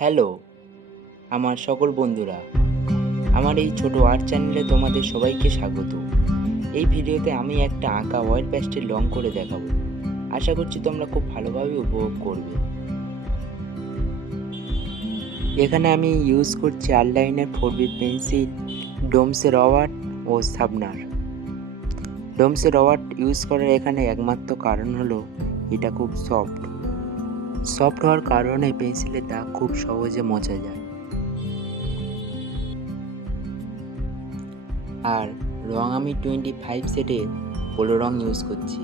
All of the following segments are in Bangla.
হ্যালো আমার সকল বন্ধুরা, আমার এই ছোট আর্ট চ্যানেলে তোমাদের সবাইকে স্বাগত। এই ভিডিওতে আমি একটা আঁকা অয়েল প্যাস্টেল রং করে দেখাবো। আশা করছি তোমরা খুব ভালোভাবে উপভোগ করবে। এখানে আমি ইউজ করছি আইলাইনার, 4B পেন্সিল, ডোমসের রবার্ট ও শার্পনার। ডোমসের রবার্ট ইউজ করার এখানে একমাত্র কারণ হলো এটা খুব সফট হওয়ার কারণে পেন্সিলের দাগ খুব সহজে মোছা যায়। আর রং আমি 25 সেটের পোলো রং ইউজ করছি।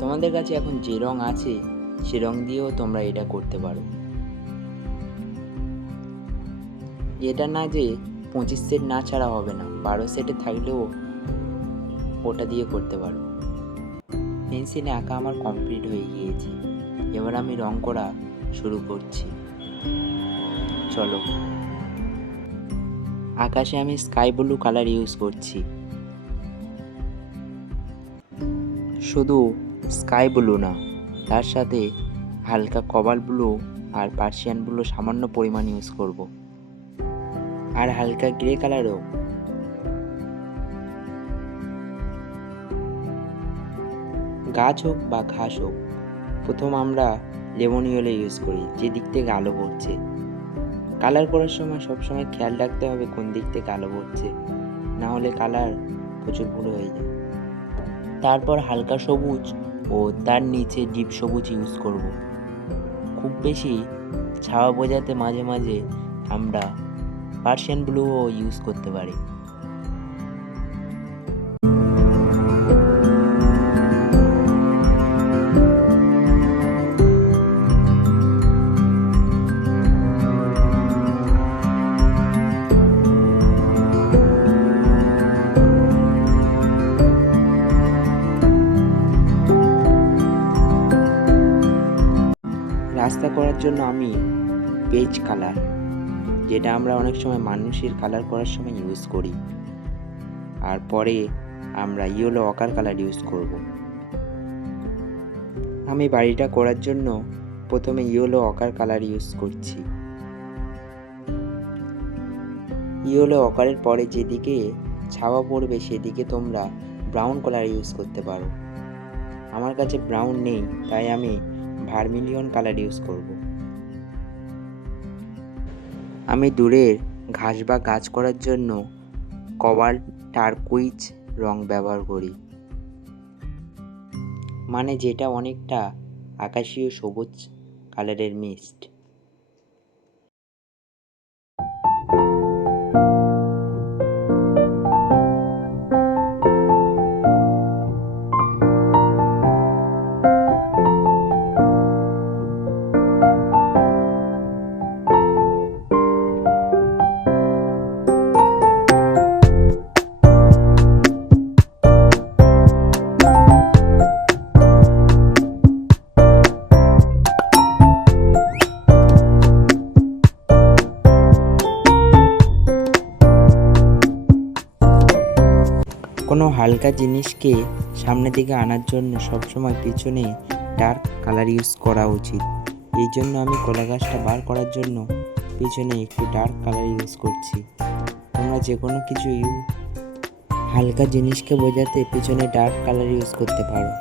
তোমাদের কাছে এখন যে রং আছে সে রং দিয়েও তোমরা এটা করতে পারো। এটা না যে 25 সেট না ছাড়া হবে না, 12 সেটে থাকলেও ওটা দিয়ে করতে পারো। পেন্সিলে আঁকা আমার কমপ্লিট হয়ে গিয়েছে, এবার আমি রং করা শুরু করছি। চলো, আকাশে আমি স্কাই ব্লু কালার ইউজ করছি। শুধু স্কাই ব্লু না, তার সাথে হালকা কবাল্ট ব্লু আর পার্সিয়ান ব্লু সামান্য পরিমাণ ইউজ করব, আর হালকা গ্রে কালারও। গাছ হোক বা ঘাস হোক, প্রথম আমরা লেমন ইয়েলো ইউজ করি, যে দিক থেকে আলো পড়ছে। কালার করার সময় সবসময় খেয়াল রাখতে হবে কোন দিক থেকে আলো পড়ছে, না হলে কালার প্রচুর ভুল হয়ে যায়। তারপর হালকা সবুজ ও তার নিচে ডিপ সবুজ ইউজ করব। খুব বেশি ছাওয়া বোঝাতে মাঝে মাঝে আমরা পার্সিয়ান ব্লুও ইউজ করতে পারি। রাস্তা করার জন্য আমি বেজ কালার, যেটা আমরা অনেক সময় মানুষের কালার করার সময় ইউজ করি, আর পরে আমরা ইয়েলো অকার কালার ইউজ করব। আমি বাড়িটা করার জন্য প্রথমে ইয়েলো অকার কালার ইউজ করছি। ইয়েলো অকারের পরে যেদিকে ছাওয়া পড়বে সেদিকে তোমরা ব্রাউন কালার ইউজ করতে পারো। আমার কাছে ব্রাউন নেই, তাই আমি ভার্মিলিয়ন কালার ইউজ করব। আমি দূরের ঘাস বা গাছ করার জন্য কবাল্ট টারকুইজ রং ব্যবহার করি, মানে যেটা অনেকটা আকাশীয় সবুজ কালারের মিক্সড। কোনো হালকা জিনিসকে সামনের দিকে আনার জন্য সবসময় পিছনে ডার্ক কালার ইউজ করা উচিত। এই জন্য আমি কলা গাছটা বার করার জন্য পিছনে একটু ডার্ক কালার ইউজ করছি। তোমরা যে কোনো কিছু হালকা জিনিসকে বোঝাতে পিছনে ডার্ক কালার ইউজ করতে পারো।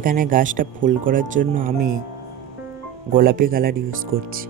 এখানে গাছটা ফুল করার জন্য আমি গোলাপি কালার ইউজ করছি।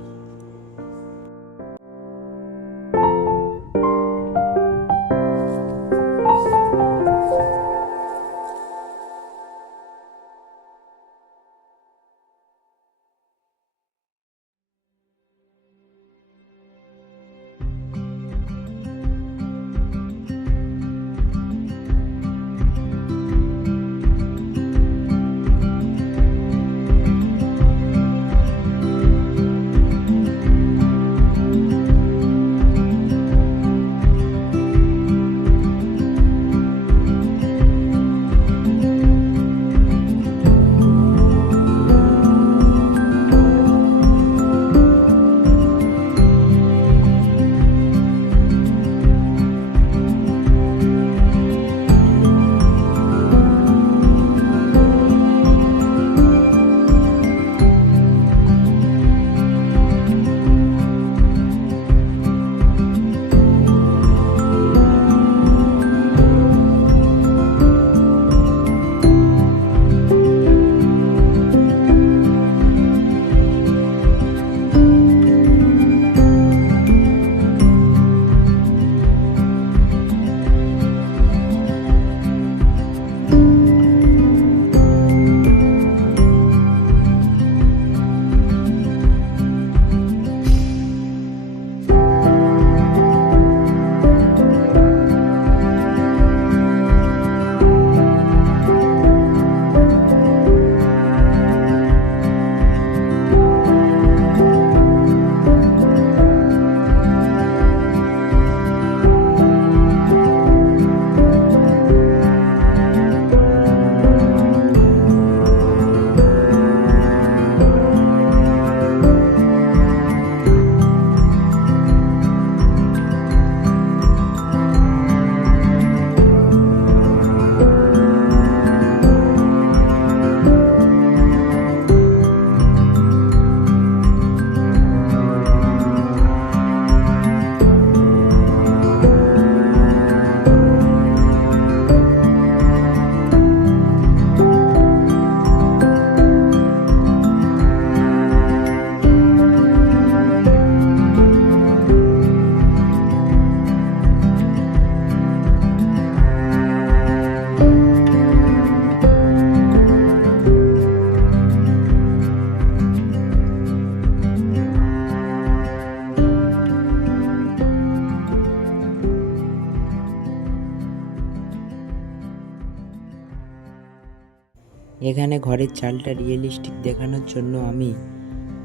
এখানে ঘরের চালটা রিয়েলিস্টিক দেখানোর জন্য আমি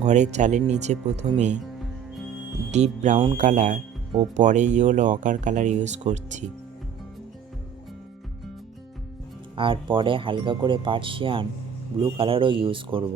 ঘরের চালের নিচে প্রথমে ডিপ ব্রাউন কালার ও পরে ইয়েলো অকার কালার ইউজ করছি, আর পরে হালকা করে পার্সিয়ান ব্লু কালারও ইউজ করব।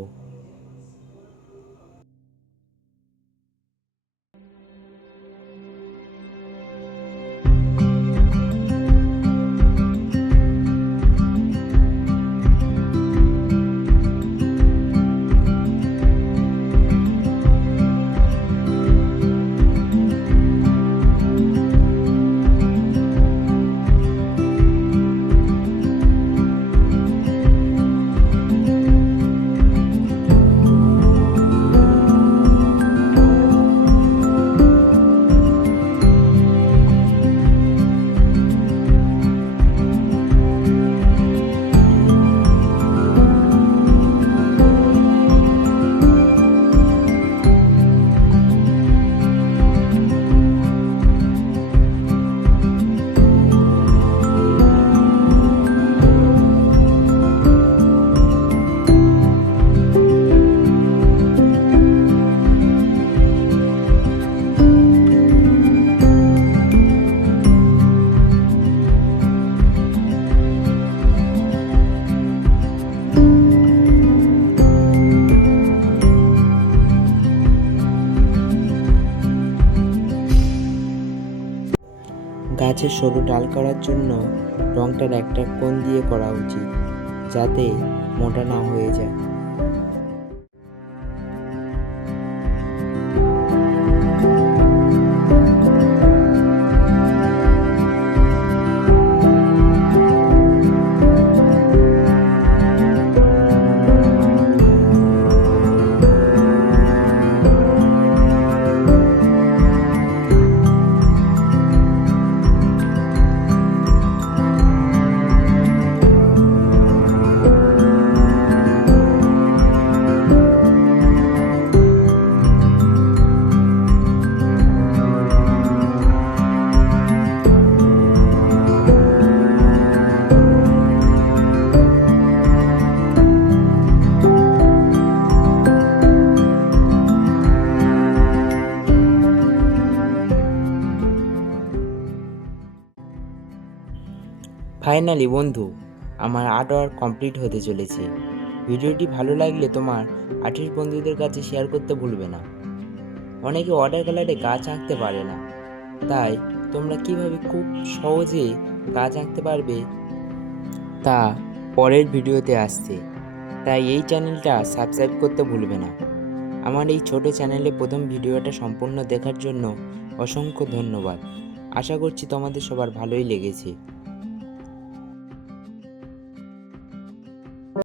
গাছের সরু ডাল করার জন্য রংটার একটা কোণ দিয়ে করা উচিত, যাতে মোটা না হয়ে যায়। ফাইনালি বন্ধু, আমার আর্ট ওয়ার্ক কমপ্লিট হতে চলেছে। ভিডিওটি ভালো লাগলে তোমার আর্টিস্ট বন্ধুদের কাছে শেয়ার করতে ভুলবে না। অনেকে ওয়াটার কালারে গাছ আঁকতে পারে না, তাই তোমরা কিভাবে খুব সহজে গাছ আঁকতে পারবে তা পরের ভিডিওতে আসছে। তাই এই চ্যানেলটা সাবস্ক্রাইব করতে ভুলবে না। আমার এই ছোট চ্যানেলে প্রথম ভিডিওটা সম্পূর্ণ দেখার জন্য অসংখ্য ধন্যবাদ। আশা করছি তোমাদের সবার ভালোই লেগেছে।